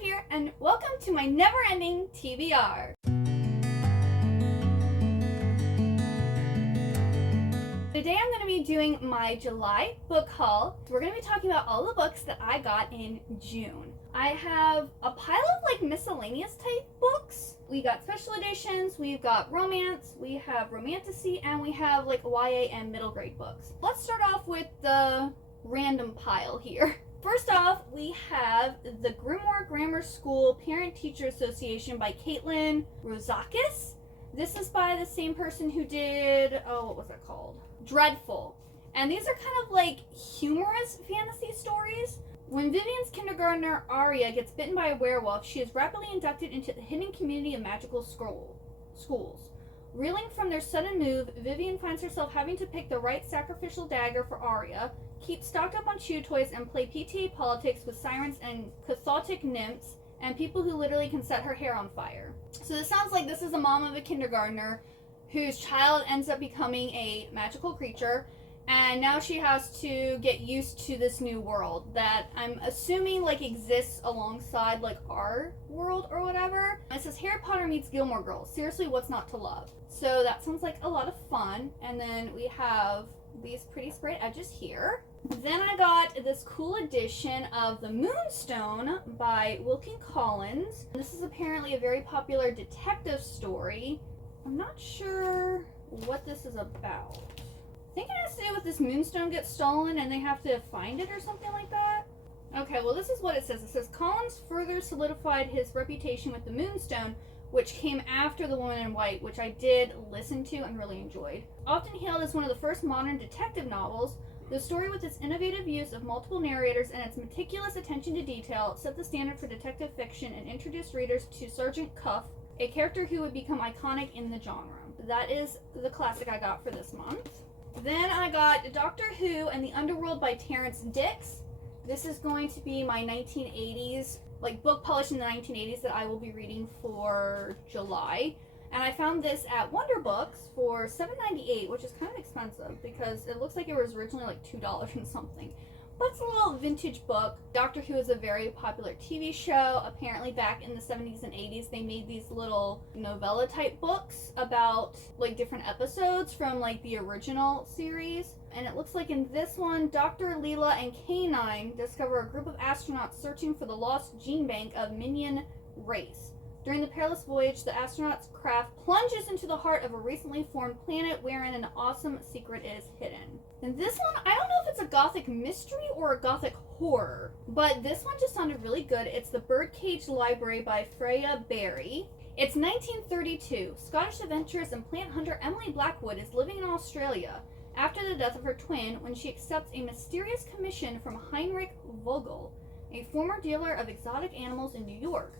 here, and welcome to my never-ending TBR. Today I'm going to be doing my July book haul. We're going to be talking about all the books that I got in June. I have a pile of miscellaneous type books. We got special editions, we've got romance, we have romantasy, and we have YA and middle grade books. Let's start off with the random pile here. First off, we have the Grimoire Grammar School Parent-Teacher Association by Caitlin Rozakis. This is by the same person who did, what was that called? Dreadful. And these are kind of humorous fantasy stories. When Vivian's kindergartner, Aria, gets bitten by a werewolf, she is rapidly inducted into the hidden community of magical schools. Reeling from their sudden move, Vivian finds herself having to pick the right sacrificial dagger for Aria, keep stocked up on chew toys, and play PTA politics with sirens and cathartic nymphs and people who literally can set her hair on fire. So this sounds like this is a mom of a kindergartner whose child ends up becoming a magical creature, and now she has to get used to this new world that I'm assuming exists alongside our world or whatever. It says Harry Potter meets Gilmore Girls. Seriously, what's not to love? So that sounds like a lot of fun. And then we have these pretty sprayed edges here. Then I got this cool edition of The Moonstone by Wilkie Collins. This is apparently a very popular detective story. I'm not sure what this is about. I think it has to do with this moonstone gets stolen and they have to find it or something like that. Okay, well this is what it says. It says Collins further solidified his reputation with the Moonstone, which came after The Woman in White, which I did listen to and really enjoyed. Often hailed as one of the first modern detective novels, the story with its innovative use of multiple narrators and its meticulous attention to detail set the standard for detective fiction and introduced readers to Sergeant Cuff, a character who would become iconic in the genre. That is the classic I got for this month. Then I got Doctor Who and the Underworld by Terrence Dicks. This is going to be my 1980s, book published in the 1980s that I will be reading for July. And I found this at Wonder Books for $7.98, which is kind of expensive because it looks like it was originally $2 and something. But it's a little vintage book. Doctor Who is a very popular TV show. Apparently back in the 70s and 80s, they made these little novella type books about different episodes from the original series. And it looks like in this one, Dr. Leela and K9 discover a group of astronauts searching for the lost gene bank of Minion race. During the perilous voyage, the astronauts' craft plunges into the heart of a recently formed planet wherein an awesome secret is hidden. And this one, I don't know if it's a gothic mystery or a gothic horror, but this one just sounded really good. It's The Birdcage Library by Freya Barry. It's 1932. Scottish adventuress and plant hunter Emily Blackwood is living in Australia after the death of her twin when she accepts a mysterious commission from Heinrich Vogel, a former dealer of exotic animals in New York.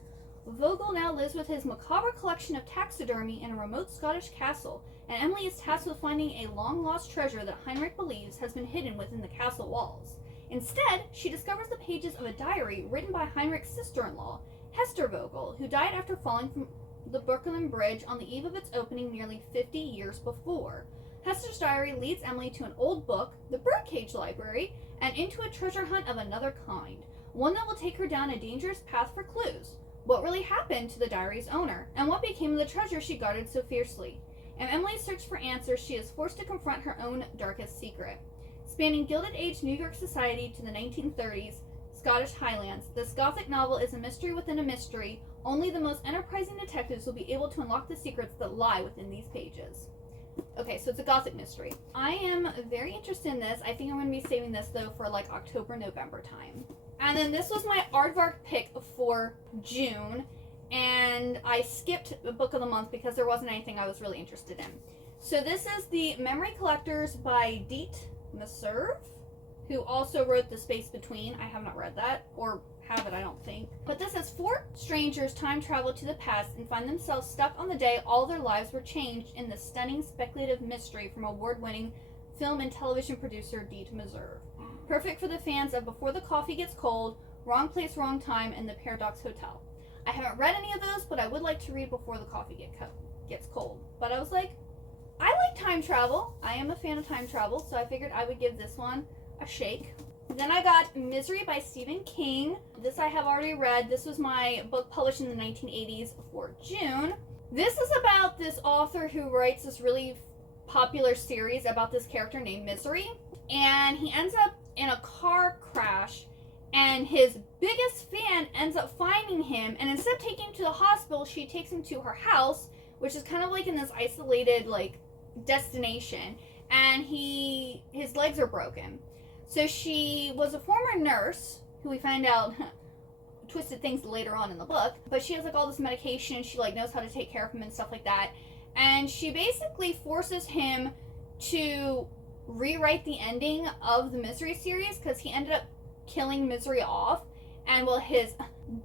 Vogel now lives with his macabre collection of taxidermy in a remote Scottish castle, and Emily is tasked with finding a long-lost treasure that Heinrich believes has been hidden within the castle walls. Instead, she discovers the pages of a diary written by Heinrich's sister-in-law, Hester Vogel, who died after falling from the Brooklyn Bridge on the eve of its opening nearly 50 years before. Hester's diary leads Emily to an old book, The Birdcage Library, and into a treasure hunt of another kind, one that will take her down a dangerous path for clues. What really happened to the diary's owner, and what became of the treasure she guarded so fiercely? In Emily's search for answers, she is forced to confront her own darkest secret. Spanning Gilded Age New York society to the 1930s Scottish Highlands, this gothic novel is a mystery within a mystery. Only the most enterprising detectives will be able to unlock the secrets that lie within these pages. Okay, so it's a gothic mystery. I am very interested in this. I think I'm going to be saving this, though, for October, November time. And then this was my aardvark pick for June, and I skipped the book of the month because there wasn't anything I was really interested in. So this is The Memory Collectors by Deet Meserve, who also wrote The Space Between. I have not read that, or have it, I don't think. But this says 4 strangers time travel to the past and find themselves stuck on the day all their lives were changed in the stunning speculative mystery from award-winning film and television producer Deet Meserve. Perfect for the fans of Before the Coffee Gets Cold, Wrong Place, Wrong Time, and The Paradox Hotel. I haven't read any of those, but I would like to read Before the Coffee Gets Cold. But I was like, I like time travel. I am a fan of time travel, so I figured I would give this one a shake. Then I got Misery by Stephen King. This I have already read. This was my book published in the 1980s for June. This is about this author who writes this really popular series about this character named Misery. And he ends up in a car crash, and his biggest fan ends up finding him, and instead of taking him to the hospital, she takes him to her house, which is kind of like in this isolated destination, and his legs are broken. So she was a former nurse, who we find out twisted things later on in the book, but she has all this medication, she knows how to take care of him and stuff like that, and she basically forces him to rewrite the ending of the Misery series, because he ended up killing Misery off, and his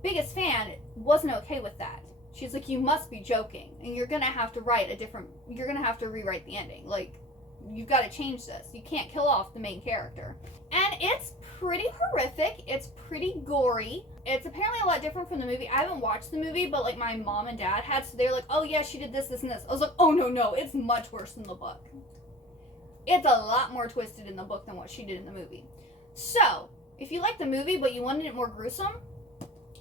biggest fan wasn't okay with that. She's like, you must be joking, and you're gonna have to rewrite the ending. You've got to change this. You can't kill off the main character. And it's pretty horrific. It's pretty gory. It's apparently a lot different from the movie. I haven't watched the movie, but my mom and dad had, so they're like, oh yeah, she did this, this, and this. I was like, oh no, it's much worse than the book. It's a lot more twisted in the book than what she did in the movie. So, if you like the movie but you wanted it more gruesome,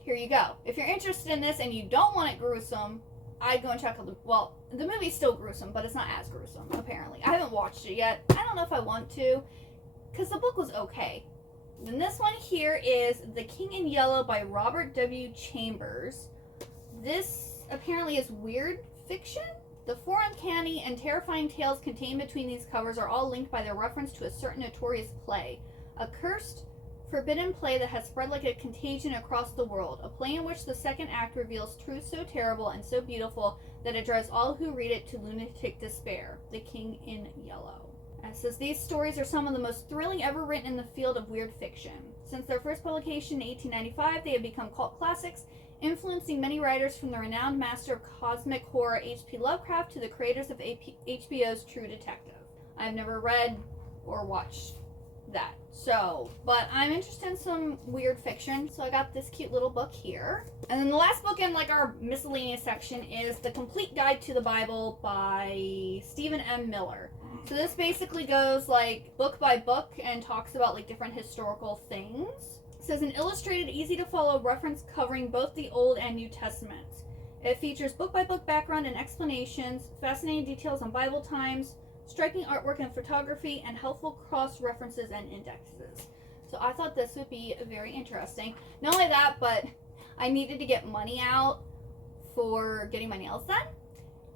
here you go. If you're interested in this and you don't want it gruesome, I'd go and check out the movie's still gruesome, but it's not as gruesome, apparently. I haven't watched it yet. I don't know if I want to, because the book was okay. Then this one here is The King in Yellow by Robert W. Chambers. This apparently is weird fiction. The four uncanny and terrifying tales contained between these covers are all linked by their reference to a certain notorious play. A cursed, forbidden play that has spread like a contagion across the world. A play in which the second act reveals truth so terrible and so beautiful that it drives all who read it to lunatic despair. The King in Yellow. It says, these stories are some of the most thrilling ever written in the field of weird fiction. Since their first publication in 1895, they have become cult classics, influencing many writers from the renowned master of cosmic horror H.P. Lovecraft to the creators of HBO's True Detective. I've never read or watched that. But I'm interested in some weird fiction, so I got this cute little book here. And then the last book in our miscellaneous section is The Complete Guide to the Bible by Stephen M. Miller. So this basically goes book by book and talks about different historical things. It says, an illustrated, easy to follow reference covering both the Old and New Testaments. It features book by book background and explanations, fascinating details on Bible times, striking artwork and photography, and helpful cross references and indexes. So I thought this would be very interesting. Not only that, but I needed to get money out for getting my nails done.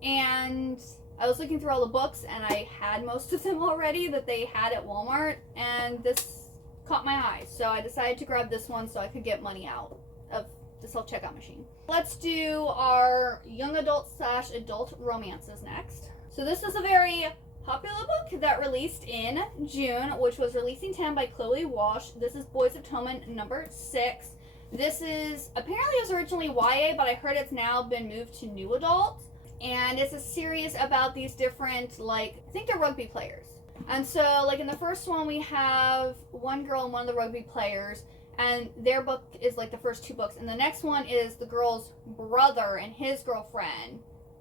And I was looking through all the books, and I had most of them already that they had at Walmart, and this caught my eye. So I decided to grab this one so I could get money out of the self-checkout machine. Let's do our young adult / adult romances next. So this is a very popular book that released in June, which was Releasing 10 by Chloe Walsh. This is Boys of Tommen number 6. This is, apparently it was originally YA, but I heard it's now been moved to new adult. And it's a series about these different, I think they're rugby players. And so, in the first one, we have one girl and one of the rugby players, and their book is, the first 2 books. And the next one is the girl's brother and his girlfriend,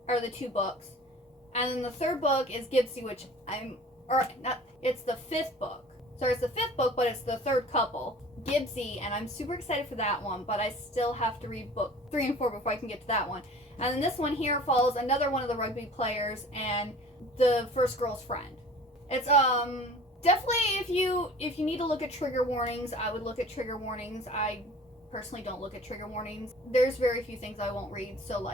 are the 2 books. And then the third book is Gibbsy, it's the 5th book. So it's the 5th book, but it's the third couple, Gibbsy, and I'm super excited for that one, but I still have to read book 3 and 4 before I can get to that one. And then this one here follows another one of the rugby players and the first girl's friend. It's definitely if you need to look at trigger warnings, I would look at trigger warnings. I personally don't look at trigger warnings. There's very few things I won't read, so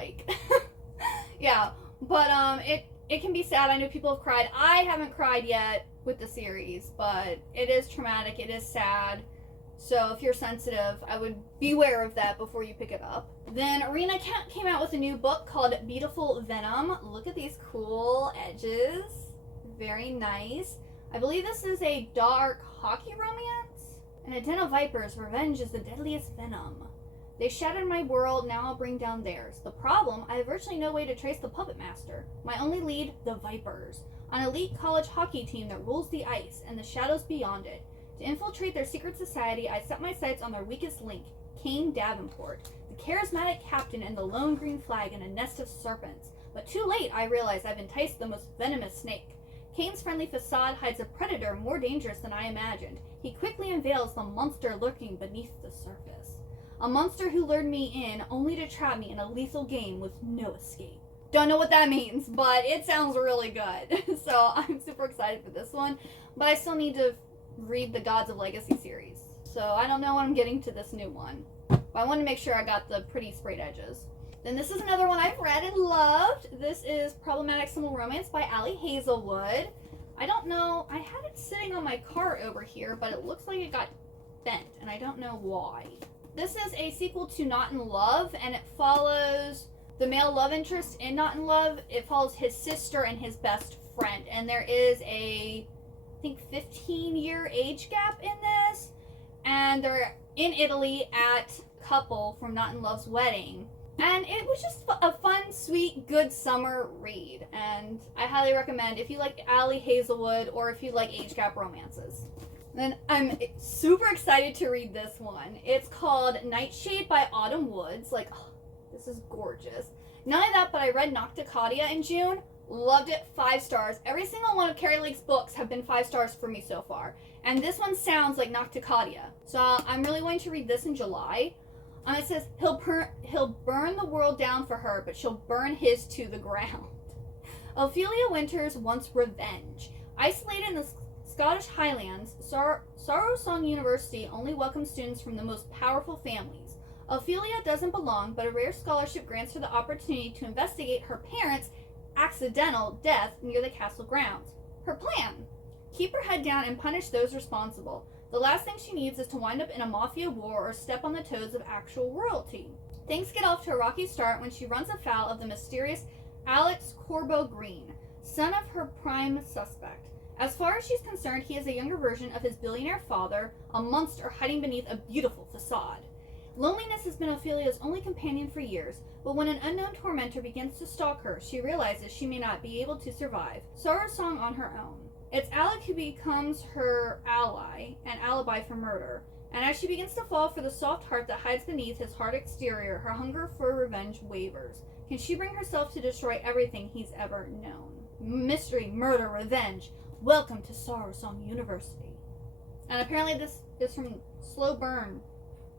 yeah. But it can be sad. I know people have cried. I haven't cried yet with the series, but it is traumatic. It is sad. So if you're sensitive, I would beware of that before you pick it up. Then Arena came out with a new book called Beautiful Venom. Look at these cool edges. Very nice. I believe this is a dark hockey romance. And a den of vipers, revenge is the deadliest venom. They shattered my world, now I'll bring down theirs. The problem, I have virtually no way to trace the puppet master. My only lead, the Vipers. An elite college hockey team that rules the ice and the shadows beyond it. To infiltrate their secret society, I set my sights on their weakest link, Kane Davenport, the charismatic captain and the lone green flag in a nest of serpents. But too late, I realize I've enticed the most venomous snake. Kane's friendly facade hides a predator more dangerous than I imagined. He quickly unveils the monster lurking beneath the surface. A monster who lured me in only to trap me in a lethal game with no escape. Don't know what that means, but it sounds really good. So I'm super excited for this one, but I still need to read the Gods of Legacy series. So I don't know when I'm getting to this new one, but I want to make sure I got the pretty sprayed edges. Then this is another one I've read and loved. This is Problematic Simple Romance by Ali Hazelwood. I don't know, I had it sitting on my cart over here, but it looks like it got bent, and I don't know why. This is a sequel to Not in Love, and it follows the male love interest in Not in Love. It follows his sister and his best friend, and there is a, I think, 15-year age gap in this, and they're in Italy at couple from Not in Love's wedding. And it was just a fun, sweet, good summer read. And I highly recommend if you like Ali Hazelwood or if you like age gap romances. Then I'm super excited to read this one. It's called Nightshade by Autumn Woods. Like, oh, this is gorgeous. Not only that, but I read Nocticadia in June. Loved it. 5 stars. Every single one of Carrie Lake's books have been 5 stars for me so far. And this one sounds like Nocticadia. So I'm really going to read this in July. It says, he'll burn the world down for her, but she'll burn his to the ground. Ophelia Winters wants revenge. Isolated in the Scottish Highlands, Sorrow Song University only welcomes students from the most powerful families. Ophelia doesn't belong, but a rare scholarship grants her the opportunity to investigate her parents' accidental death near the castle grounds. Her plan: keep her head down and punish those responsible. The last thing she needs is to wind up in a mafia war or step on the toes of actual royalty. Things get off to a rocky start when she runs afoul of the mysterious Alex Corbo Green, son of her prime suspect. As far as she's concerned, he is a younger version of his billionaire father, a monster hiding beneath a beautiful facade. Loneliness has been Ophelia's only companion for years, but when an unknown tormentor begins to stalk her, she realizes she may not be able to survive Sorrow Song on her own. It's Alec who becomes her ally, an alibi for murder. And as she begins to fall for the soft heart that hides beneath his hard exterior, her hunger for revenge wavers. Can she bring herself to destroy everything he's ever known? Mystery, murder, revenge. Welcome to Sorrow Song University. And apparently this is from Slow Burn.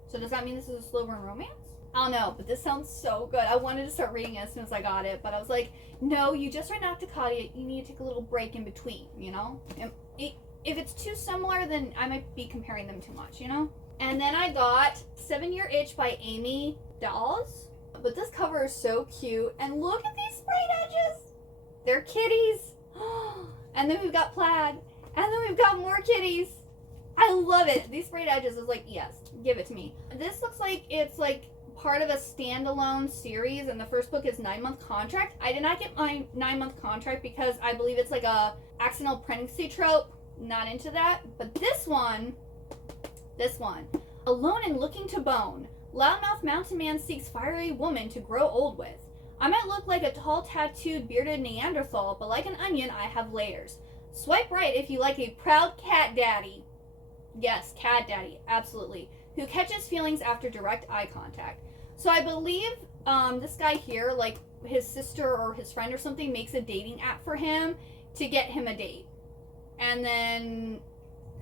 So does that mean this is a slow burn romance? I don't know, but this sounds so good. I wanted to start reading it as soon as I got it, but I was like, no, you just read Nocticadia, you need to take a little break in between, you know? If it's too similar, then I might be comparing them too much, you know? And then I got 7-Year Itch by Amy Dawes. But this cover is so cute, and look at these sprayed edges! They're kitties! And then we've got plaid, and then we've got more kitties! I love it! These sprayed edges is like, yes, give it to me. This looks like it's like part of a standalone series, and the first book is 9-month contract. I did not get my 9-month contract because I believe it's like a accidental pregnancy trope. Not into that. But this one, alone and looking to bone, loudmouth mountain man seeks fiery woman to grow old with. I might look like a tall, tattooed, bearded Neanderthal, but like an onion, I have layers. Swipe right if you like a proud cat daddy. Yes, cat daddy, absolutely. Who catches feelings after direct eye contact. So I believe this guy here, like his sister or his friend or something, makes a dating app for him to get him a date. And then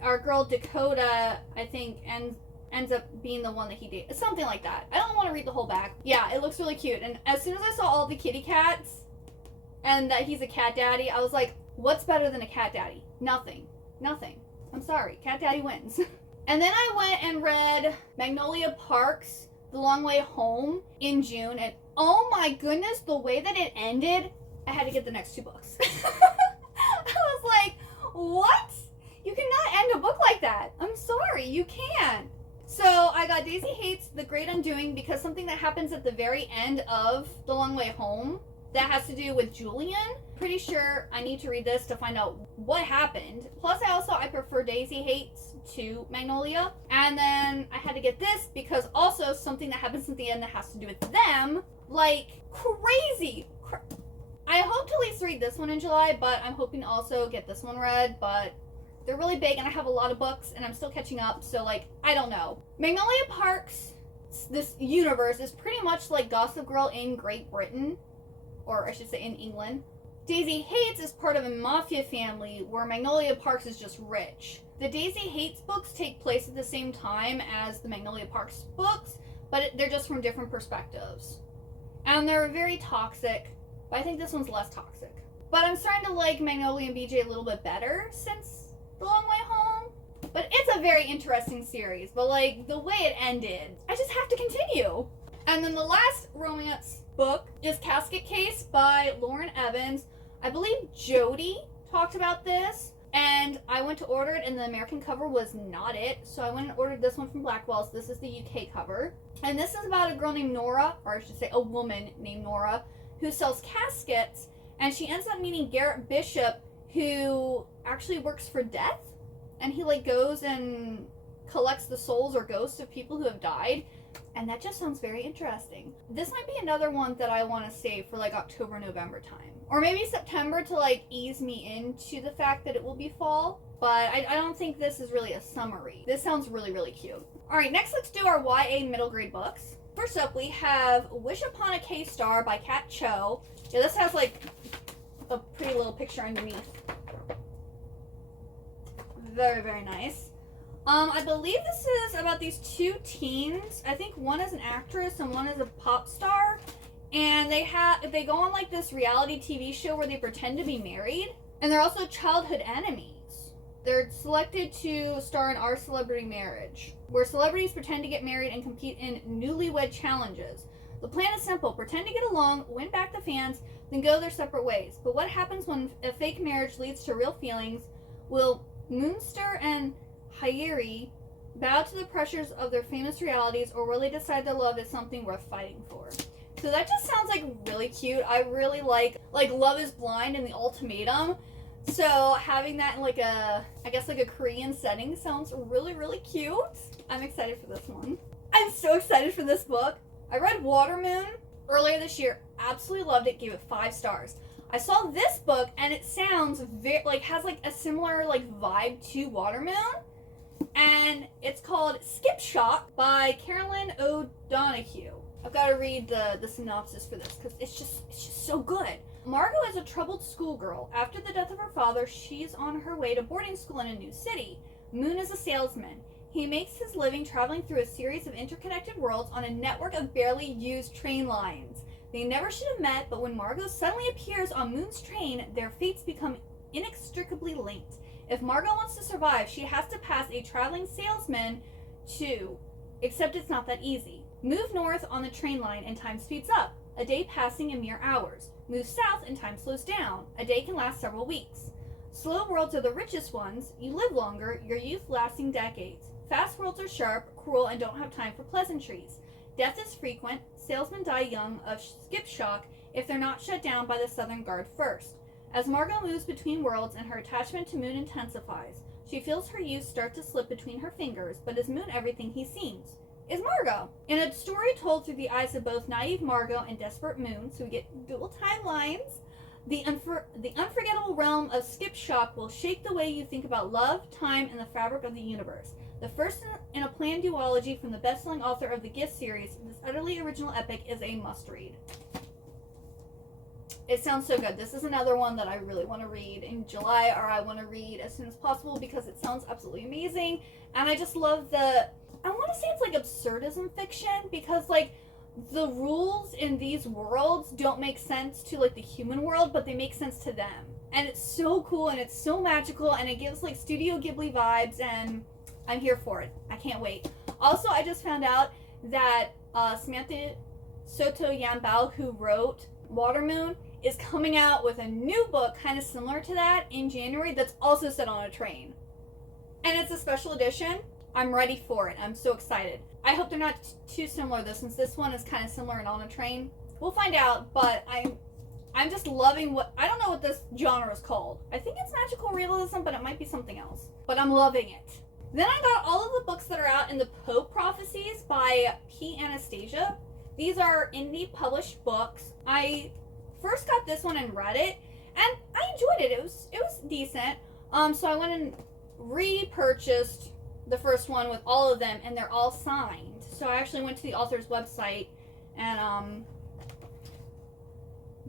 our girl Dakota, I think, ends up being the one that he dates. Something like that. I don't want to read the whole back. Yeah, it looks really cute. And as soon as I saw all the kitty cats and that he's a cat daddy, I was like, what's better than a cat daddy? Nothing. I'm sorry. Cat daddy wins. And then I went and read Magnolia Park's The Long Way Home in June, and oh my goodness, the way that it ended, I had to get the next 2 books. I was like, what? You cannot end a book like that. I'm sorry, you can't. So I got Daisy Hates The Great Undoing because something that happens at the very end of The Long Way Home that has to do with Julian. Pretty sure I need to read this to find out what happened. Plus I prefer Daisy Hates to Magnolia. And then I had to get this because also something that happens at the end that has to do with them. Like, crazy. I hope to at least read this one in July, but I'm hoping to also get this one read, but they're really big and I have a lot of books and I'm still catching up, so like, I don't know. Magnolia Park's, this universe is pretty much like Gossip Girl in Great Britain, or I should say in England. Daisy Hates is part of a mafia family where Magnolia Parks is just rich. The Daisy Hates books take place at the same time as the Magnolia Parks books, but they're just from different perspectives. And they're very toxic, but I think this one's less toxic. But I'm starting to like Magnolia and BJ a little bit better since The Long Way Home. But it's a very interesting series, but like the way it ended, I just have to continue. And then the last romance book is Casket Case by Lauren Evans. I believe Jody talked about this, and I went to order it, and the American cover was not it, so I went and ordered this one from Blackwell. So this is the UK cover. And this is about a girl named Nora, or I should say a woman named Nora, who sells caskets, and she ends up meeting Garrett Bishop, who actually works for death, and he like goes and collects the souls or ghosts of people who have died. And that just sounds very interesting. This might be another one that I want to save for like October, November time. Or maybe September to like ease me into the fact that it will be fall. But I don't think this is really a summary. This sounds really, really cute. Alright, next let's do our YA middle grade books. First up we have Wish Upon a K-Star by Kat Cho. Yeah, this has like a pretty little picture underneath. Very, very nice. I believe this is about these two teens. I think one is an actress and one is a pop star. And they go on like this reality TV show where they pretend to be married. And they're also childhood enemies. They're selected to star in Our Celebrity Marriage, where celebrities pretend to get married and compete in newlywed challenges. The plan is simple. Pretend to get along, win back the fans, then go their separate ways. But what happens when a fake marriage leads to real feelings? Will Moonster and Hayeri bow to the pressures of their famous realities, or will they decide that love is something worth fighting for? So that just sounds like really cute. I really like Love is Blind and The Ultimatum. So having that in like a, I guess like a Korean setting sounds really, really cute. I'm excited for this one. I'm so excited for this book. I read Watermoon earlier this year. Absolutely loved it. Gave it 5 stars. I saw this book and it sounds very, like has like a similar like vibe to Watermoon. And it's called Skip Shock by Carolyn O'Donoghue. I've got to read the synopsis for this because it's just so good. Margot is a troubled schoolgirl. After the death of her father, she's on her way to boarding school in a new city. Moon is a salesman. He makes his living traveling through a series of interconnected worlds on a network of barely used train lines. They never should have met, but when Margot suddenly appears on Moon's train, their fates become inextricably linked. If Margot wants to survive, she has to pass a traveling salesman too. Except it's not that easy. Move north on the train line and time speeds up, a day passing in mere hours. Move south and time slows down. A day can last several weeks. Slow worlds are the richest ones. You live longer, your youth lasting decades. Fast worlds are sharp, cruel, and don't have time for pleasantries. Death is frequent. Salesmen die young of skip shock if they're not shut down by the Southern Guard first. As Margot moves between worlds and her attachment to Moon intensifies, she feels her youth start to slip between her fingers, but is Moon everything he seems? Is Margot? In a story told through the eyes of both naive Margot and desperate Moon, so we get dual timelines, the unforgettable realm of skip shock will shake the way you think about love, time, and the fabric of the universe. The first in a planned duology from the best-selling author of the Gift series, this utterly original epic is a must-read. It sounds so good. This is another one that I really want to read in July, or I want to read as soon as possible because it sounds absolutely amazing. And I just love I want to say it's like absurdism fiction because like the rules in these worlds don't make sense to like the human world, but they make sense to them. And it's so cool and it's so magical and it gives like Studio Ghibli vibes and I'm here for it. I can't wait. Also, I just found out that Samantha Soto Yambao, who wrote Watermoon, is coming out with a new book kind of similar to that in January that's also set on a train. And it's a special edition. I'm ready for it. I'm so excited. I hope they're not too similar though, since this one is kind of similar and on a train. We'll find out, but I'm just loving I don't know what this genre is called. I think it's magical realism, but it might be something else. But I'm loving it. Then I got all of the books that are out in the Pope Prophecies by P. Anastasia. These are indie published books. I first got this one and read it, and I enjoyed it. It was decent. So I went and repurchased the first one with all of them, and they're all signed. So I actually went to the author's website and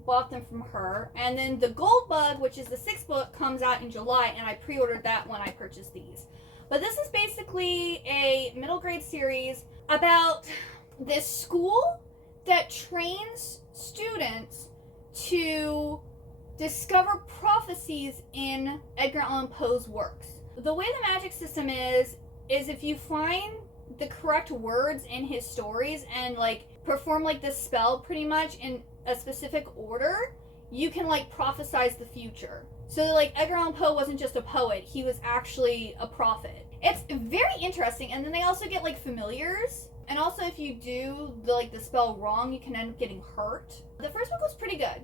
bought them from her. And then the Gold Bug, which is the 6th book, comes out in July, and I pre-ordered that when I purchased these. But this is basically a middle grade series about this school that trains students to discover prophecies in Edgar Allan Poe's works. The way the magic system is if you find the correct words in his stories and like perform like this spell pretty much in a specific order, you can like prophesize the future. So like Edgar Allan Poe wasn't just a poet, he was actually a prophet. It's very interesting. And then they also get like familiars. And also if you do the spell wrong, you can end up getting hurt. The first book was pretty good.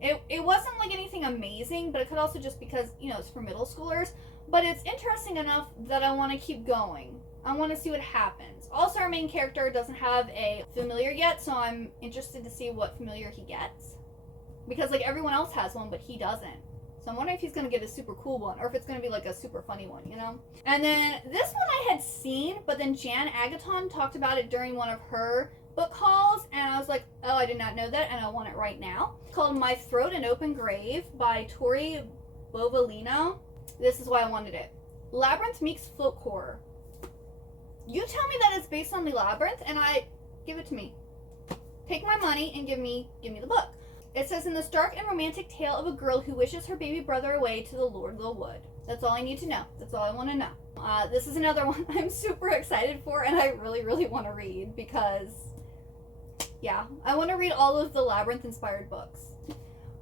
It wasn't like anything amazing, but it could also just because, you know, it's for middle schoolers. But it's interesting enough that I want to keep going. I want to see what happens. Also, our main character doesn't have a familiar yet, so I'm interested to see what familiar he gets. Because like everyone else has one, but he doesn't. So I'm wondering if he's going to get a super cool one, or if it's going to be like a super funny one, you know? And then this one I had seen, but then Jan Agaton talked about it during one of her book hauls, and I was like, oh, I did not know that, and I want it right now. It's called My Throat an Open Grave by Tori Bovalino. This is why I wanted it. Labyrinth meets folk horror. You tell me that it's based on the Labyrinth, and I give it to me. Take my money and give me the book. It says, in this dark and romantic tale of a girl who wishes her baby brother away to the Lord of the Wood. That's all I need to know. That's all I want to know. This is another one I'm super excited for, and I really, really want to read because, yeah, I want to read all of the Labyrinth-inspired books.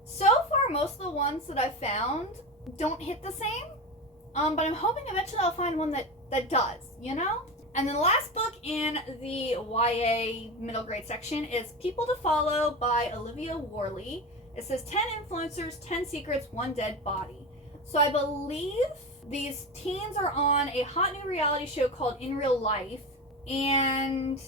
So far, most of the ones that I've found don't hit the same, but I'm hoping eventually I'll find one that does, you know? And then the last book in the YA middle grade section is People to Follow by Olivia Worley. It says 10 influencers, 10 secrets, 1 dead body. So I believe these teens are on a hot new reality show called In Real Life, and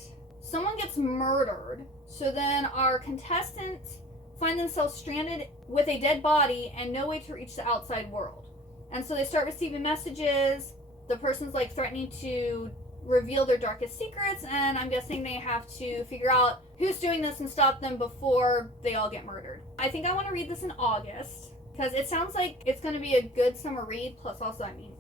someone gets murdered. So then our contestants find themselves stranded with a dead body and no way to reach the outside world. And so they start receiving messages. The person's like threatening to reveal their darkest secrets, and I'm guessing they have to figure out who's doing this and stop them before they all get murdered. I think I want to read this in August because it sounds like it's going to be a good summer read. Plus also, I mean,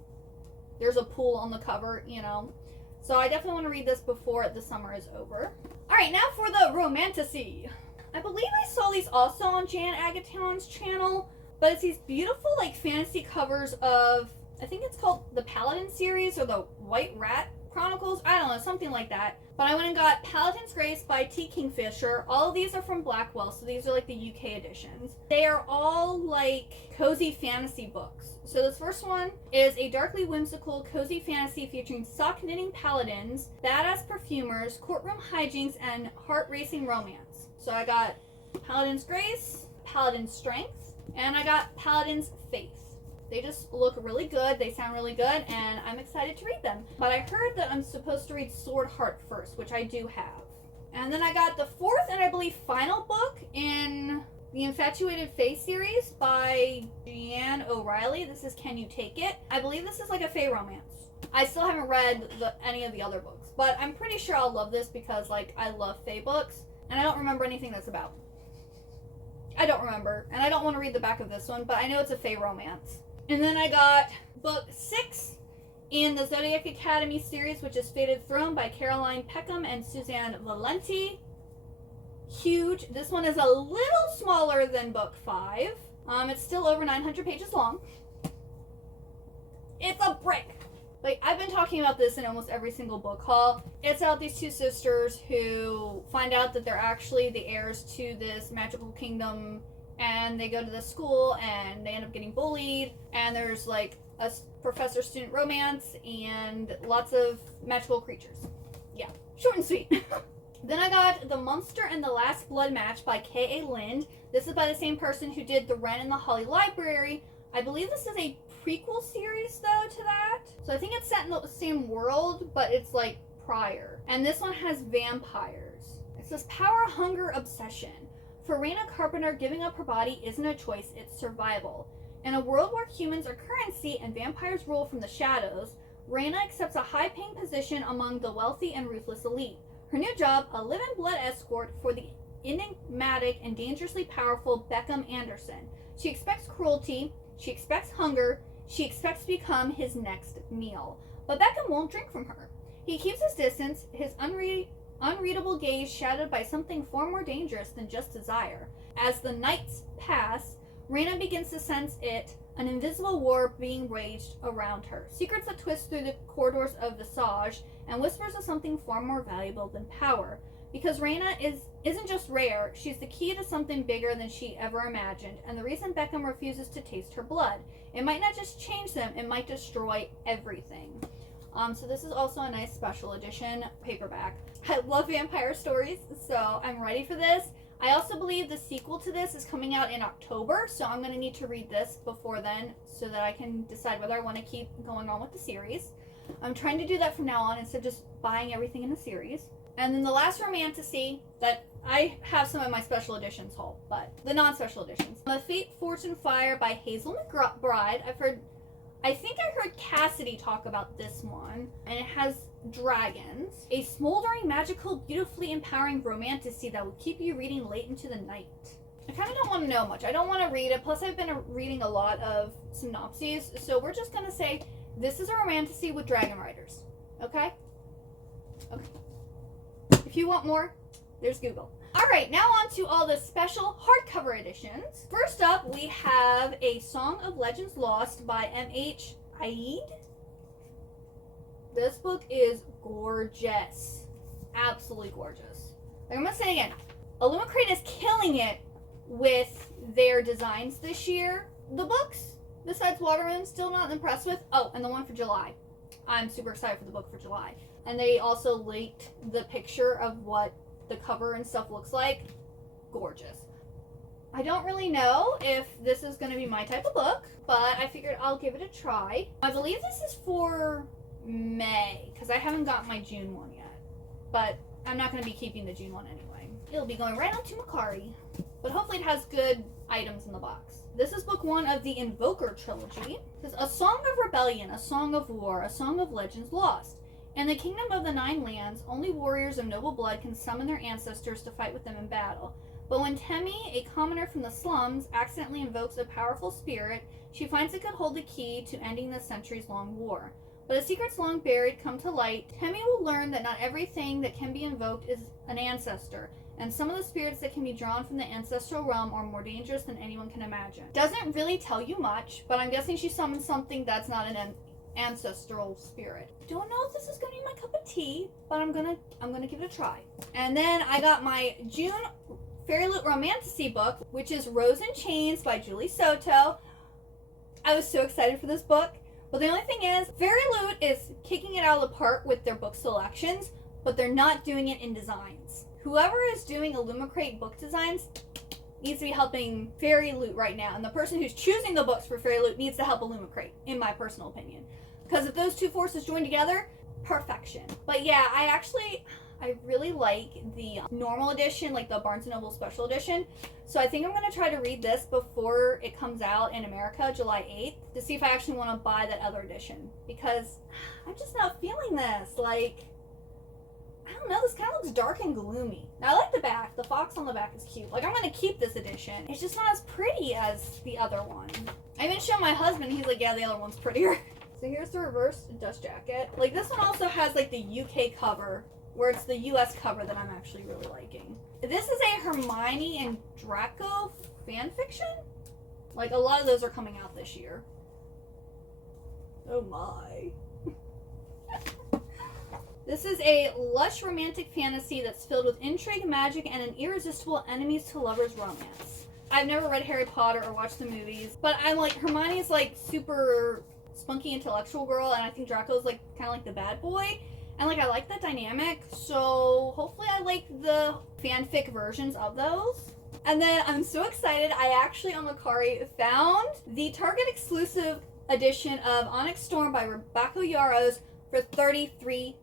there's a pool on the cover, you know. So I definitely want to read this before the summer is over. All right, now for the romantasy. I believe I saw these also on Jan Agaton's channel, but it's these beautiful like fantasy covers of, I think it's called the Paladin series or the White Rat Chronicles, I don't know, something like that. But I went and got Paladin's Grace by T. Kingfisher. All of these are from Blackwell, so these are like the UK editions. They are all like cozy fantasy books. So this first one is a darkly whimsical cozy fantasy featuring sock knitting paladins, badass perfumers, courtroom hijinks, and heart-racing romance. So I got Paladin's Grace, Paladin's Strength, and I got Paladin's Faith. They just look really good, they sound really good, and I'm excited to read them. But I heard that I'm supposed to read Sword Heart first, which I do have. And then I got the fourth and I believe final book in the Infatuated Fae series by Jeanne O'Reilly. This is Can You Take It? I believe this is like a fae romance. I still haven't read any of the other books, but I'm pretty sure I'll love this because like I love fae books, and I don't remember anything that's about. I don't remember, and I don't want to read the back of this one, but I know it's a fae romance. And then I got book 6 in the Zodiac Academy series, which is Fated Throne by Caroline Peckham and Suzanne Valenti. Huge. This one is a little smaller than book 5. It's still over 900 pages long. It's a brick. Like, I've been talking about this in almost every single book haul. It's about these two sisters who find out that they're actually the heirs to this magical kingdom, and they go to this school and they end up getting bullied, and there's like a professor-student romance and lots of magical creatures. Yeah, short and sweet. Then I got The Monster and the Last Blood Match by K.A. Lind. This is by the same person who did The Wren in the Holly Library. I believe this is a prequel series though to that. So I think it's set in the same world, but it's like prior. And this one has vampires. It says Power, Hunger, Obsession. For Raina Carpenter, giving up her body isn't a choice, it's survival. In a world where humans are currency and vampires rule from the shadows, Raina accepts a high-paying position among the wealthy and ruthless elite. Her new job, a live-in-blood escort for the enigmatic and dangerously powerful Beckham Anderson. She expects cruelty, she expects hunger, she expects to become his next meal. But Beckham won't drink from her. He keeps his distance, his unreadable gaze shadowed by something far more dangerous than just desire. As the nights pass, Raina begins to sense an invisible war being waged around her. Secrets that twist through the corridors of Visage, and whispers of something far more valuable than power. Because Raina isn't just rare, she's the key to something bigger than she ever imagined, and the reason Beckham refuses to taste her blood. It might not just change them, it might destroy everything. So this is also a nice special edition paperback. I love vampire stories, so I'm ready for this. I also believe the sequel to this is coming out in October, so I'm going to need to read this before then so that I can decide whether I want to keep going on with the series. I'm trying to do that from now on instead of just buying everything in the series. And then the last romantasy that I have some of my special editions haul, but the non-special editions. The Fate, Fortune, Fire by Hazel McBride. I think I heard Cassidy talk about this one, and it has dragons. A smoldering, magical, beautifully empowering romantasy that will keep you reading late into the night. I kind of don't want to know much. I don't want to read it, plus I've been reading a lot of synopses, so we're just going to say this is a romantasy with dragon riders. Okay? Okay. If you want more, there's Google. Alright, now on to all the special hardcover editions. First up, we have A Song of Legends Lost by M.H. Aid. This book is gorgeous. Absolutely gorgeous. I'm going to say it again. Illumicrate is killing it with their designs this year. The books, besides Watermoon, still not impressed with. Oh, and the one for July. I'm super excited for the book for July. And they also leaked the picture of what the cover and stuff looks like. Gorgeous. I don't really know if this is going to be my type of book, but I figured I'll give it a try. I believe this is for May, because I haven't got my June one yet. But I'm not going to be keeping the June one anyway. It'll be going right on to Macari. But hopefully it has good items in the box. This is book one of the Invoker trilogy. It says, A Song of Rebellion, A Song of War, A Song of Legends Lost. In the Kingdom of the Nine Lands, only warriors of noble blood can summon their ancestors to fight with them in battle. But when Temmie, a commoner from the slums, accidentally invokes a powerful spirit, she finds it could hold the key to ending the centuries-long war. But as secrets long buried come to light, Temmie will learn that not everything that can be invoked is an ancestor, and some of the spirits that can be drawn from the ancestral realm are more dangerous than anyone can imagine. Doesn't really tell you much, but I'm guessing she summons something that's not an ancestral spirit. Don't know if this is gonna be my cup of tea, but I'm gonna give it a try. And then I got my June Fairy Loot Romantasy book, which is Rose in Chains by Julie Soto. I was so excited for this book, but the only thing is, Fairy Loot is kicking it out of the park with their book selections, but they're not doing it in designs. Whoever is doing Illumicrate book designs needs to be helping Fairy Loot right now, and the person who's choosing the books for Fairy Loot needs to help Illumicrate, in my personal opinion. Because if those two forces join together, perfection. But yeah, I really like the normal edition, like the Barnes & Noble special edition. So I think I'm going to try to read this before it comes out in America, July 8th, to see if I actually want to buy that other edition. Because I'm just not feeling this. Like, I don't know, this kind of looks dark and gloomy. Now, I like the back. The fox on the back is cute. Like, I'm going to keep this edition. It's just not as pretty as the other one. I even showed my husband, and he's like, yeah, the other one's prettier. So here's the reverse dust jacket. Like, this one also has, like, the UK cover, where it's the US cover that I'm actually really liking. This is a Hermione and Draco fanfiction? Like, a lot of those are coming out this year. Oh my. This is a lush romantic fantasy that's filled with intrigue, magic, and an irresistible enemies to lovers romance. I've never read Harry Potter or watched the movies, but I'm like, Hermione's like super spunky intellectual girl, and I think Draco's like kind of like the bad boy. And like, I like that dynamic, so hopefully I like the fanfic versions of those. And then I'm so excited, I actually on Macari found the Target exclusive edition of Onyx Storm by Rebecca Yarros for $33.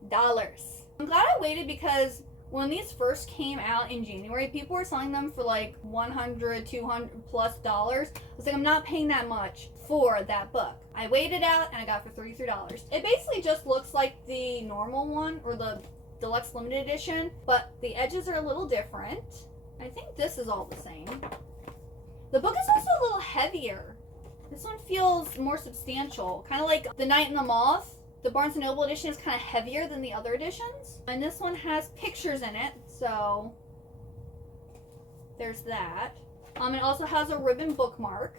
I'm glad I waited because when these first came out in January, people were selling them for like $100, $200 plus. I was like, I'm not paying that much for that book. I waited out and I got it for $33. It basically just looks like the normal one or the deluxe limited edition, but the edges are a little different. I think this is all the same. The book is also a little heavier. This one feels more substantial. Kind of like The Night and the Moth. The Barnes & Noble edition is kind of heavier than the other editions. And this one has pictures in it, so there's that. It also has a ribbon bookmark.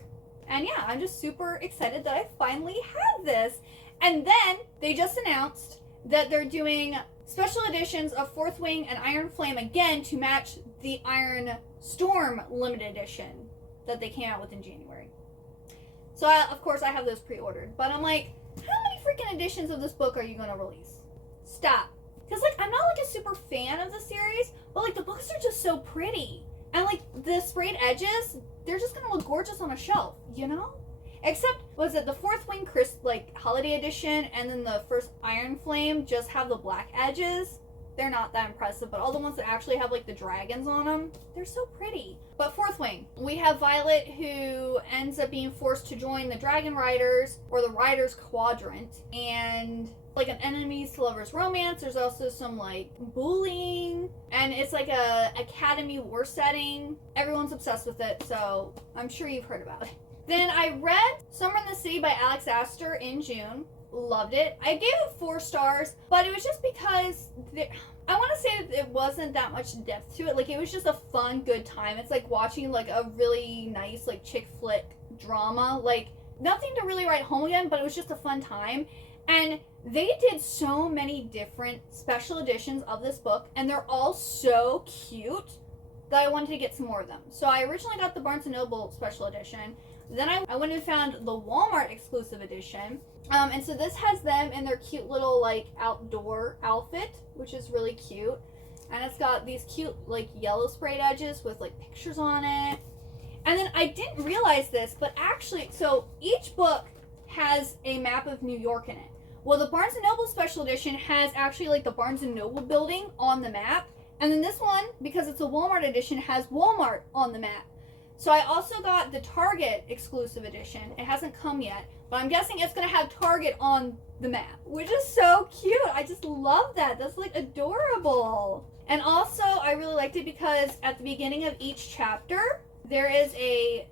And yeah, I'm just super excited that I finally have this. And then they just announced that they're doing special editions of Fourth Wing and Iron Flame again to match the Iron Storm limited edition that they came out with in January. So of course I have those pre-ordered. But I'm like, how many freaking editions of this book are you going to release? Stop. Because like I'm not like a super fan of the series, but like the books are just so pretty. And like the sprayed edges, they're just going to look gorgeous on a shelf, you know? Except, was it the Fourth Wing like holiday edition and then the first Iron Flame just have the black edges? They're not that impressive, but all the ones that actually have like the dragons on them, they're so pretty. But Fourth Wing, we have Violet who ends up being forced to join the Dragon Riders or the Riders Quadrant, and like an enemies to lovers romance. There's also some like bullying, and it's like a academy war setting. Everyone's obsessed with it, so I'm sure you've heard about it. Then I read Summer in the City by Alex Astor in June. Loved it. I gave it 4 stars, but it was just because I want to say that it wasn't that much depth to it. Like, it was just a fun, good time. It's like watching like a really nice like chick flick drama. Like, nothing to really write home again, but it was just a fun time. And they did so many different special editions of this book, and they're all so cute that I wanted to get some more of them. So I originally got the Barnes & Noble special edition. Then I went and found the Walmart exclusive edition. And so this has them in their cute little like outdoor outfit, which is really cute. And it's got these cute like yellow sprayed edges with like pictures on it. And then I didn't realize this, but actually, so each book has a map of New York in it. Well, the Barnes & Noble special edition has actually like the Barnes & Noble building on the map. And then this one, because it's a Walmart edition, has Walmart on the map. So I also got the Target exclusive edition. It hasn't come yet, but I'm guessing it's going to have Target on the map, which is so cute. I just love that. That's like adorable. And also I really liked it because at the beginning of each chapter, there is a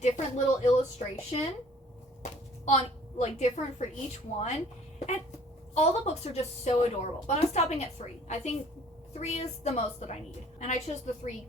different little illustration on like different for each one. And all the books are just so adorable. But I'm stopping at 3. I think 3 is the most that I need. And I chose the 3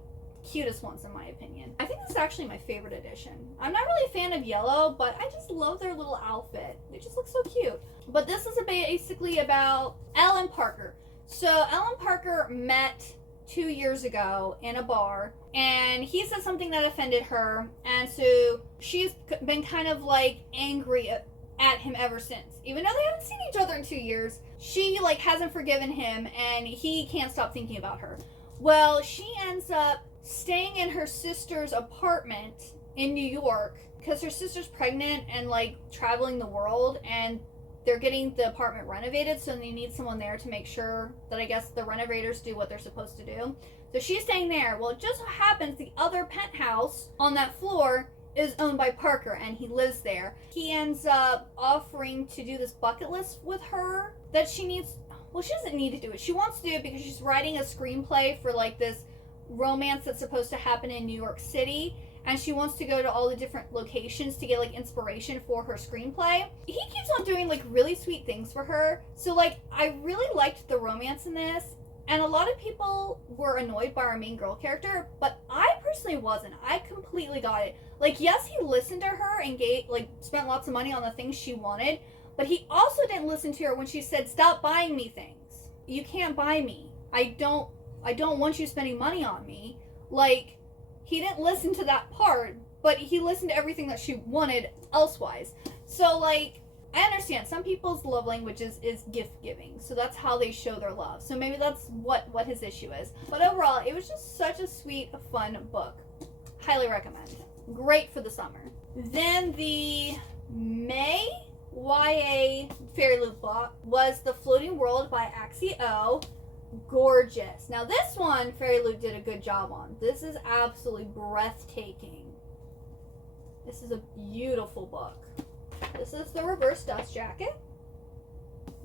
cutest ones in my opinion. I think this is actually my favorite edition. I'm not really a fan of yellow, but I just love their little outfit. They just look so cute. But this is basically about Ellen Parker. So Ellen Parker met 2 years ago in a bar, and he said something that offended her, and so she's been kind of like angry at him ever since. Even though they haven't seen each other in 2 years, she like hasn't forgiven him, and he can't stop thinking about her. Well, she ends up staying in her sister's apartment in New York because her sister's pregnant and like traveling the world, and they're getting the apartment renovated, so they need someone there to make sure that I guess the renovators do what they're supposed to do. So she's staying there. Well, it just so happens the other penthouse on that floor is owned by Parker, and he lives there. He ends up offering to do this bucket list with her that she needs. Well, she doesn't need to do it. She wants to do it because she's writing a screenplay for like this romance that's supposed to happen in New York City, and she wants to go to all the different locations to get like inspiration for her screenplay. He keeps on doing like really sweet things for her. So like I really liked the romance in this, and a lot of people were annoyed by our main girl character, but I personally wasn't. I completely got it. Like, yes, he listened to her and spent lots of money on the things she wanted, but he also didn't listen to her when she said, "Stop buying me things. You can't buy me. I don't want you spending money on me." Like, he didn't listen to that part, but he listened to everything that she wanted elsewise. So, like, I understand some people's love language is gift giving, so that's how they show their love. So maybe that's what his issue is. But overall, it was just such a sweet, fun book. Highly recommend. Great for the summer. Then the May YA Fairy Loot book was The Floating World by Axie O. Gorgeous. Now this one Fairy Loot did a good job on. This is absolutely breathtaking. This is a beautiful book. This is the reverse dust jacket,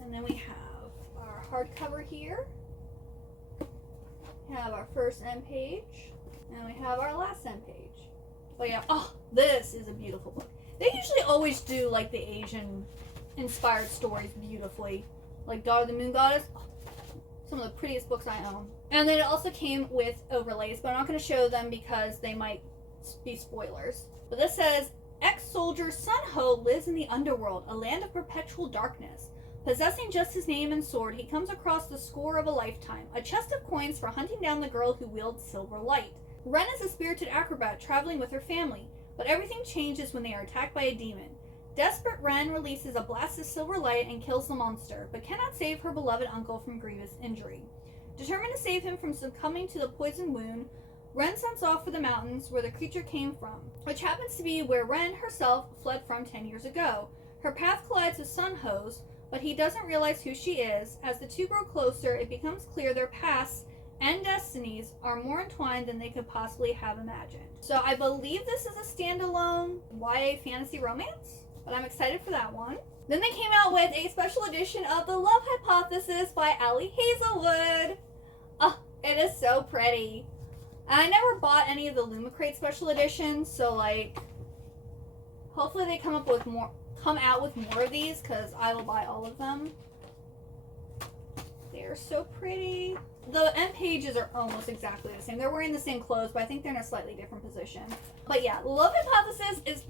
and then we have our hardcover here. We have our first end page, And we have our last end page. But yeah, oh, this is a beautiful book. They usually always do like the Asian inspired stories beautifully. Like Daughter of the Moon Goddess. Oh, some of the prettiest books I own. And then it also came with overlays, but I'm not going to show them because they might be spoilers. But this says, ex-soldier Sun Ho lives in the underworld, a land of perpetual darkness. Possessing just his name and sword, he comes across the score of a lifetime, a chest of coins for hunting down the girl who wields silver light. Ren is a spirited acrobat traveling with her family, but everything changes when they are attacked by a demon. Desperate Ren releases a blast of silver light and kills the monster, but cannot save her beloved uncle from grievous injury. Determined to save him from succumbing to the poison wound, Ren sets off for the mountains where the creature came from, which happens to be where Ren herself fled from 10 years ago. Her path collides with Sun Ho's, but he doesn't realize who she is. As the two grow closer, it becomes clear their pasts and destinies are more entwined than they could possibly have imagined. So I believe this is a standalone YA fantasy romance, but I'm excited for that one. Then they came out with a special edition of The Love Hypothesis by Ali Hazelwood. Oh, it is so pretty. And I never bought any of the Lumicrate special editions, so like, hopefully they come out with more of these, because I will buy all of them. They're so pretty. The end pages are almost exactly the same. They're wearing the same clothes, but I think they're in a slightly different position. But yeah, Love Hypothesis is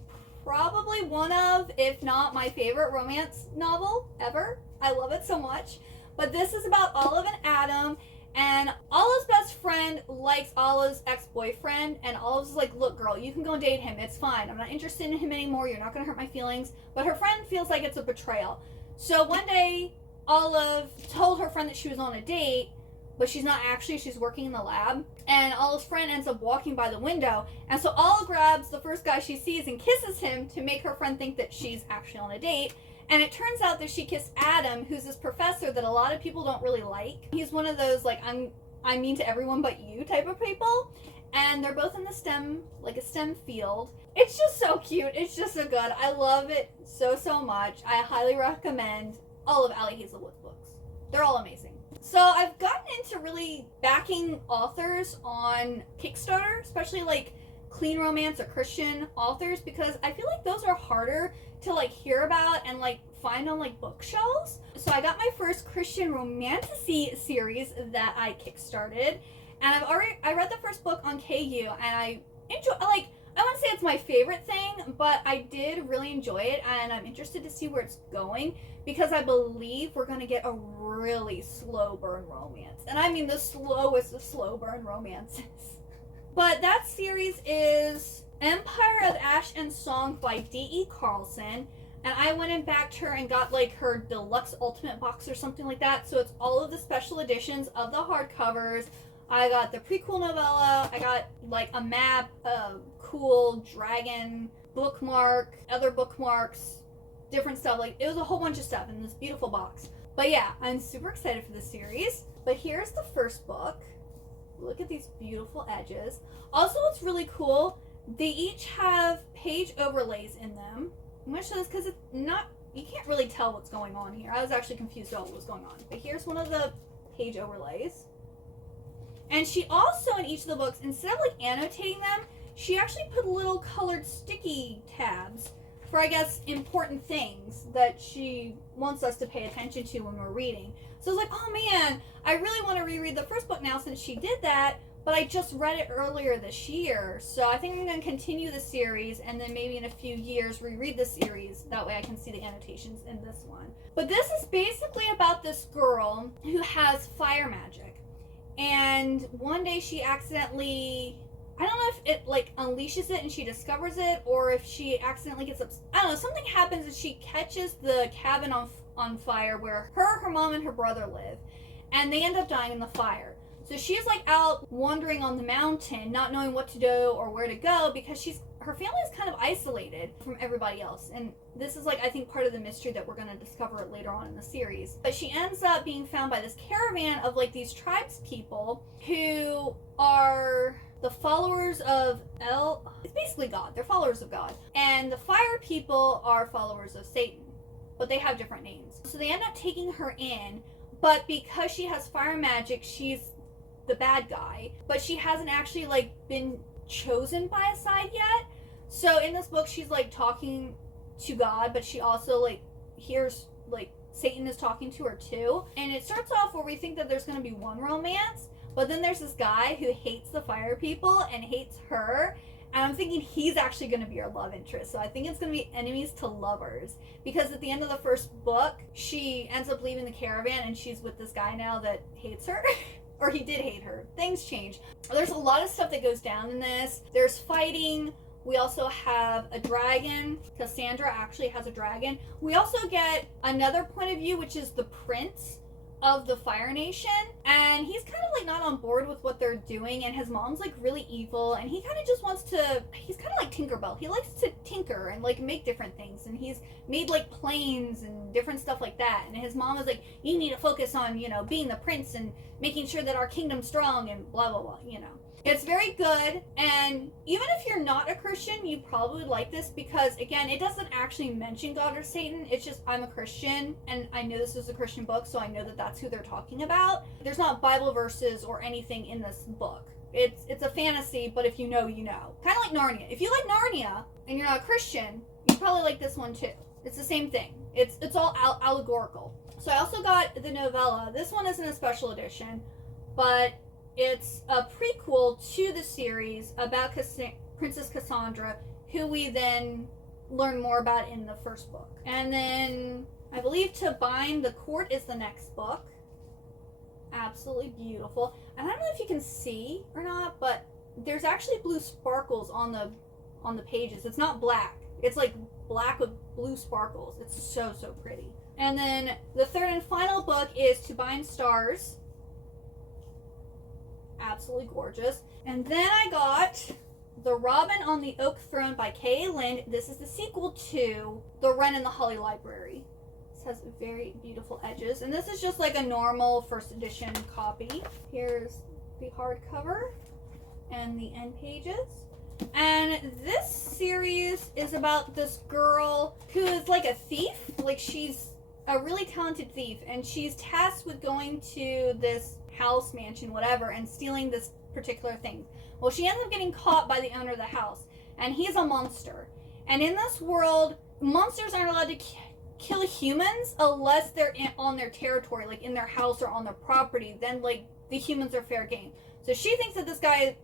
probably one of, if not my favorite romance novel ever. I love it so much. But this is about Olive and Adam, and Olive's best friend likes Olive's ex-boyfriend, and Olive's like, look girl, you can go date him, it's fine. I'm not interested in him anymore, you're not gonna hurt my feelings. But her friend feels like it's a betrayal. So one day, Olive told her friend that she was on a date, but she's not actually, she's working in the lab. And Olive's friend ends up walking by the window, and so Olive grabs the first guy she sees and kisses him to make her friend think that she's actually on a date. And it turns out that she kissed Adam, who's this professor that a lot of people don't really like. He's one of those, like, I'm mean to everyone but you type of people. And they're both in the STEM, like a STEM field. It's just so cute. It's just so good. I love it so, so much. I highly recommend all of Ali Hazelwood's books. They're all amazing. So I've gotten into really backing authors on Kickstarter, especially like clean romance or Christian authors, because I feel like those are harder to like hear about and like find on like bookshelves. So I got my first Christian romantasy series that I kickstarted, and I read the first book on KU, and I wouldn't say it's my favorite thing, but I did really enjoy it, and I'm interested to see where it's going, because I believe we're going to get a really slow burn romance. And I mean the slowest of slow burn romances. But that series is Empire of Ash and Song by D.E. Carlson. And I went and backed her and got like her deluxe ultimate box or something like that. So it's all of the special editions of the hardcovers. I got the prequel novella. I got like a map, a cool dragon bookmark, other bookmarks, different stuff. Like, it was a whole bunch of stuff in this beautiful box. But yeah, I'm super excited for this series. But here's the first book. Look at these beautiful edges. Also, what's really cool, they each have page overlays in them. I'm going to show this because it's not, you can't really tell what's going on here. I was actually confused about what was going on. But here's one of the page overlays. And she also, in each of the books, instead of like annotating them, she actually put little colored sticky tabs for, I guess, important things that she wants us to pay attention to when we're reading. So I was like, oh man, I really want to reread the first book now since she did that, but I just read it earlier this year. So I think I'm going to continue the series, and then maybe in a few years reread the series. That way I can see the annotations in this one. But this is basically about this girl who has fire magic. And one day she accidentally, I don't know if it like unleashes it and she discovers it, or if she accidentally gets I don't know, something happens and she catches the cabin on fire where her mom and her brother live, and they end up dying in the fire. So she's like out wandering on the mountain, not knowing what to do or where to go, because her family is kind of isolated from everybody else. And this is like, I think, part of the mystery that we're going to discover later on in the series. But she ends up being found by this caravan of like these tribes people who are the followers of it's basically God. They're followers of God. And the fire people are followers of Satan, but they have different names. So they end up taking her in, but because she has fire magic, she's the bad guy, but she hasn't actually like been chosen by a side yet. So in this book, she's like talking to God, but she also like hears like Satan is talking to her too. And it starts off where we think that there's going to be one romance, but then there's this guy who hates the fire people and hates her. And I'm thinking he's actually going to be her love interest. So I think it's going to be enemies to lovers. Because at the end of the first book, she ends up leaving the caravan and she's with this guy now that hates her. Or he did hate her. Things change. There's a lot of stuff that goes down in this. There's fighting. We also have a dragon. Cassandra actually has a dragon. We also get another point of view, which is the prince of the Fire Nation, and he's kind of like not on board with what they're doing, and his mom's like really evil, and he kind of just wants to, he's kind of like Tinkerbell. He likes to tinker and like make different things, and he's made like planes and different stuff like that, and his mom is like, you need to focus on, you know, being the prince and making sure that our kingdom's strong and blah blah blah, you know. It's very good, and even if you're not a Christian, you probably like this because, again, it doesn't actually mention God or Satan. It's just, I'm a Christian, and I know this is a Christian book, so I know that that's who they're talking about. There's not Bible verses or anything in this book. It's a fantasy, but if you know, you know. Kind of like Narnia. If you like Narnia, and you're not a Christian, you probably like this one too. It's the same thing. It's all allegorical. So I also got the novella. This one isn't a special edition, but it's a prequel to the series about Princess Cassandra, who we then learn more about in the first book. And then I believe To Bind the Court is the next book. Absolutely beautiful. And I don't know if you can see or not, but there's actually blue sparkles on the pages. It's not black. It's like black with blue sparkles. It's so pretty. And then the third and final book is To Bind Stars. Absolutely gorgeous. And then I got The Robin on the Oak Throne by K.A. Lind. This is the sequel to The Wren and the Holly Library. This has very beautiful edges. And this is just like a normal first edition copy. Here's the hardcover and the end pages. And this series is about this girl who is like a thief. Like, she's a really talented thief, and she's tasked with going to this house, mansion, whatever, and stealing this particular thing. Well, she ends up getting caught by the owner of the house, and he's a monster. And in this world, monsters aren't allowed to kill humans unless they're on their territory, like in their house or on their property. Then, like, the humans are fair game. So she thinks that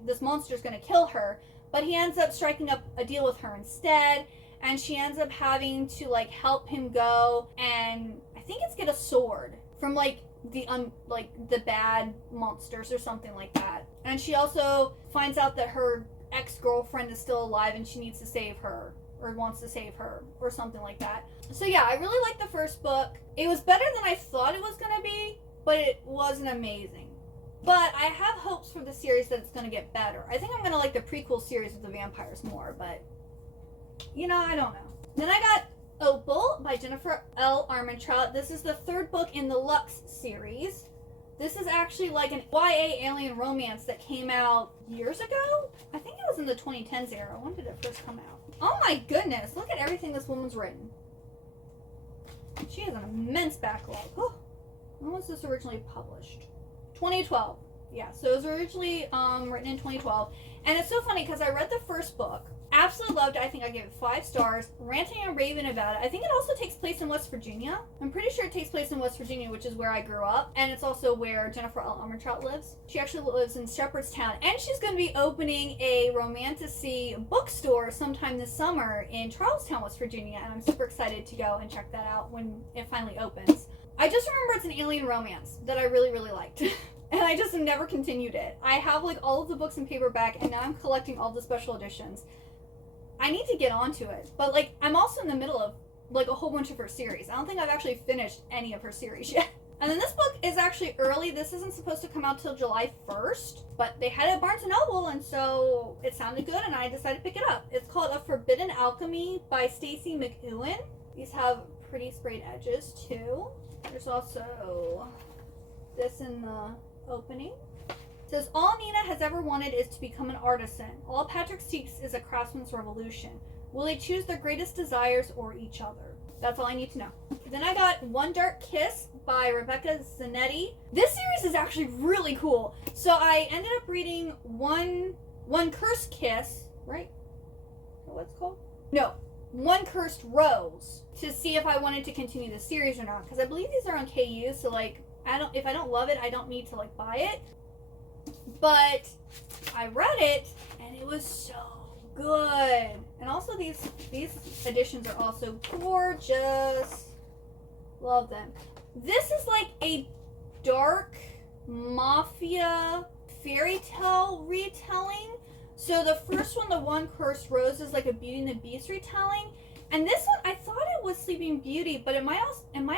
this monster is going to kill her, but he ends up striking up a deal with her instead, and she ends up having to like help him go, and I think it's get a sword from like the bad monsters or something like that. And she also finds out that her ex-girlfriend is still alive and she needs to save her, or wants to save her, or something like that. So yeah, I really liked the first book. It was better than I thought it was gonna be, but it wasn't amazing. But I have hopes for the series that it's gonna get better. I think I'm gonna like the prequel series with the vampires more, but you know, I don't know. Then I got Opal by Jennifer L. Armentrout. This is the third book in the Lux series. This is actually like an YA alien romance that came out years ago. I think it was in the 2010s era. When did it first come out? Oh my goodness, look at everything this woman's written. She has an immense backlog. Oh, when was this originally published? 2012. Yeah, so it was originally written in 2012. And it's so funny because I read the first book. Absolutely loved it. I think I gave it 5 stars. Ranting and raving about it. I think it also takes place in West Virginia. I'm pretty sure it takes place in West Virginia, which is where I grew up. And it's also where Jennifer L. Armentrout lives. She actually lives in Shepherdstown. And she's going to be opening a romantasy bookstore sometime this summer in Charlestown, West Virginia. And I'm super excited to go and check that out when it finally opens. I just remember it's an alien romance that I really, really liked. And I just never continued it. I have like all of the books in paperback, and now I'm collecting all the special editions. I need to get onto it, but like I'm also in the middle of like a whole bunch of her series. I don't think I've actually finished any of her series yet. And then this book is actually early. This isn't supposed to come out till July 1st, but they had it at Barnes & Noble, and so it sounded good, and I decided to pick it up. It's called A Forbidden Alchemy by Stacey McEwen. These have pretty sprayed edges too. There's also this in the opening. It says, all Nina has ever wanted is to become an artisan. All Patrick seeks is a craftsman's revolution. Will they choose their greatest desires or each other? That's all I need to know. Then I got One Dark Kiss by Rebecca Zanetti. This series is actually really cool. So I ended up reading One Cursed Kiss, right? Is that what it's called? No, One Cursed Rose, to see if I wanted to continue the series or not, because I believe these are on KU, so like if I don't love it, I don't need to like buy it. But I read it and it was so good. And also these editions are also gorgeous. Love them. This is like a dark mafia fairy tale retelling. So the first one, the One Cursed Rose, is like a Beauty and the Beast retelling. And this one, I thought it was Sleeping Beauty, but it might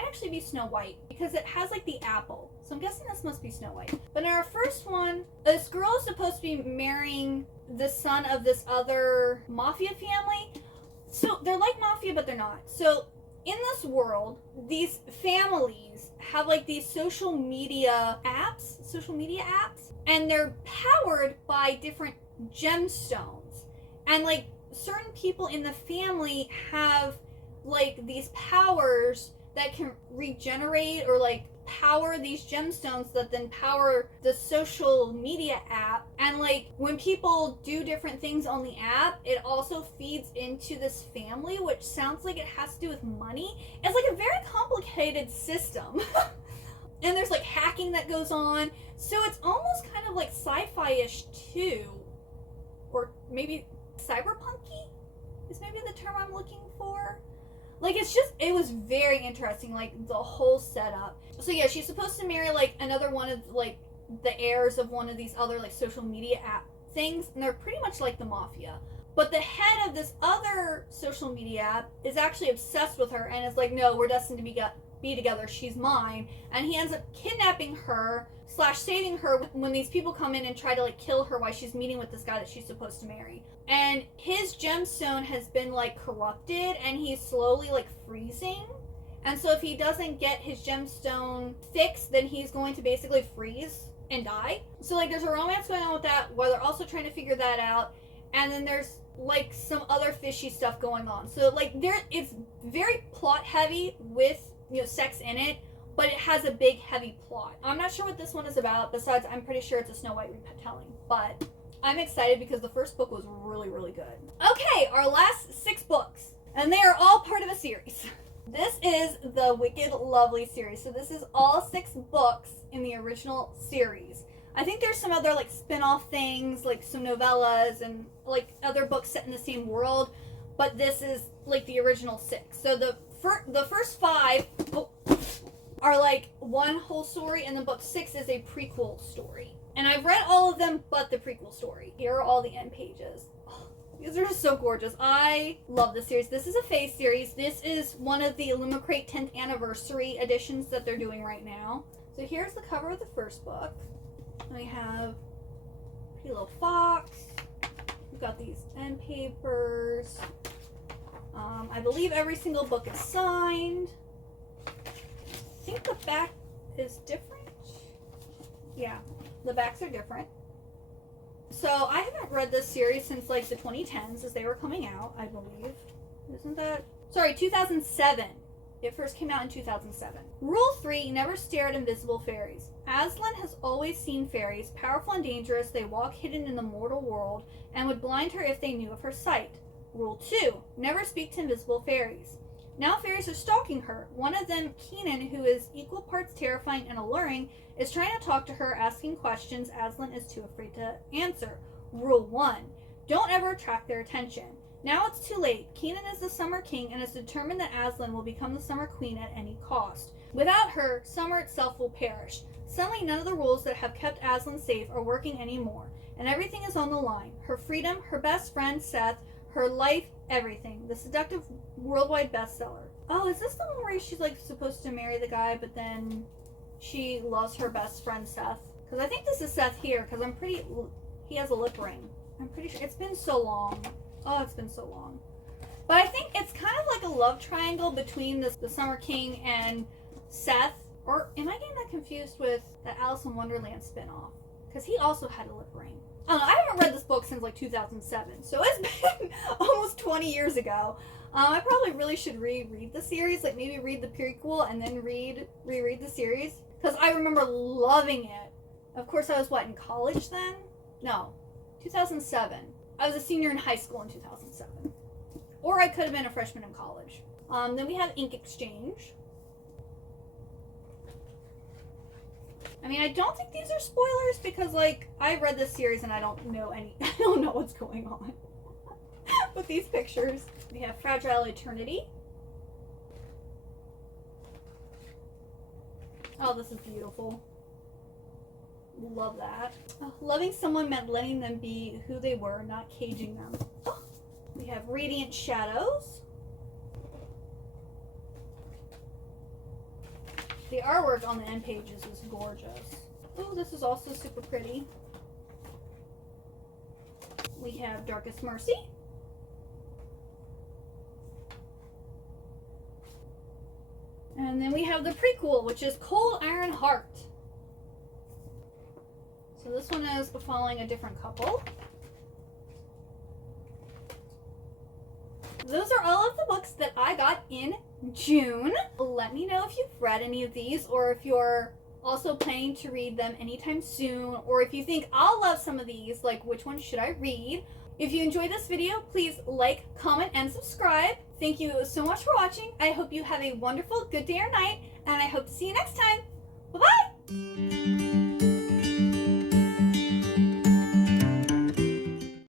actually be Snow White, because it has like the apple. So I'm guessing this must be Snow White. But in our first one, this girl is supposed to be marrying the son of this other mafia family. So they're like mafia, but they're not. So in this world, these families have like these social media apps, and they're powered by different gemstones. And like certain people in the family have like these powers that can regenerate or like power these gemstones that then power the social media app. And like when people do different things on the app, it also feeds into this family, which sounds like it has to do with money. It's like a very complicated system. And there's like hacking that goes on, so it's almost kind of like sci-fi-ish too, or maybe cyberpunky is maybe the term I'm looking for. Like, it was very interesting, like the whole setup. So yeah, she's supposed to marry like another one of like the heirs of one of these other like social media app things, and they're pretty much like the mafia. But the head of this other social media app is actually obsessed with her and is like, no, we're destined to be together, she's mine. And he ends up kidnapping her / saving her when these people come in and try to like kill her while she's meeting with this guy that she's supposed to marry. And his gemstone has been like corrupted and he's slowly like freezing. And so if he doesn't get his gemstone fixed, then he's going to basically freeze and die. So like there's a romance going on with that, while they're also trying to figure that out. And then there's like some other fishy stuff going on. So like it's very plot heavy with, you know, sex in it, but it has a big heavy plot. I'm not sure what this one is about, besides I'm pretty sure it's a Snow White retelling, but I'm excited because the first book was really, really good. Okay, our last 6 books, and they are all part of a series. This is the Wicked Lovely series. So this is all 6 books in the original series. I think there's some other like spin-off things, like some novellas and like other books set in the same world, but this is like the original 6. So the first 5 are like one whole story, and then book 6 is a prequel story. And I've read all of them but the prequel story. Here are all the end pages. Oh, these are just so gorgeous. I love this series. This is a Fae series. This is one of the Illumicrate 10th anniversary editions that they're doing right now. So here's the cover of the first book. And we have a pretty little fox. We've got these end papers. I believe every single book is signed. I think the back is different. Yeah, the backs are different. So I haven't read this series since like the 2010s as they were coming out, I believe. Isn't that? Sorry, 2007. It first came out in 2007. Rule 3, never stare at invisible fairies. Aslan has always seen fairies, powerful and dangerous. They walk hidden in the mortal world and would blind her if they knew of her sight. Rule 2, never speak to invisible fairies. Now fairies are stalking her. One of them, Keenan, who is equal parts terrifying and alluring, is trying to talk to her, asking questions Aslan is too afraid to answer. Rule 1, don't ever attract their attention. Now it's too late. Keenan is the Summer King and is determined that Aslan will become the Summer Queen at any cost. Without her, summer itself will perish. Suddenly none of the rules that have kept Aslan safe are working anymore, and everything is on the line. Her freedom, her best friend Seth, her life, everything. The seductive worldwide bestseller. Oh, is this the one where she's like supposed to marry the guy, but then she loves her best friend Seth? Because I think this is Seth here, because he has a lip ring. I'm pretty sure. It's been so long. Oh, it's been so long. But I think it's kind of like a love triangle between the Summer King and Seth. Or am I getting that confused with the Alice in Wonderland spinoff? Because he also had a lip ring. I don't know, I haven't read this book since like 2007, so it's been almost 20 years ago. I probably really should reread the series, like maybe read the prequel and then reread the series, because I remember loving it. Of course, I was in college then? No, 2007. I was a senior in high school in 2007. Or I could have been a freshman in college. Then we have Ink Exchange. I mean, I don't think these are spoilers because, I read this series and I don't know what's going on with these pictures. We have Fragile Eternity. Oh, this is beautiful. Love that. Oh, loving someone meant letting them be who they were, not caging them. Oh, we have Radiant Shadows. The artwork on the end pages is gorgeous. Oh, this is also super pretty. We have Darkest Mercy. And then we have the prequel, which is Cold Iron Heart. So this one is following a different couple. Those are all of the books that I got in June. Let me know if you've read any of these, or if you're also planning to read them anytime soon, or if you think I'll love some of these, which one should I read? If you enjoyed this video, please like, comment, and subscribe. Thank you so much for watching. I hope you have a wonderful good day or night, and I hope to see you next time. Bye-bye!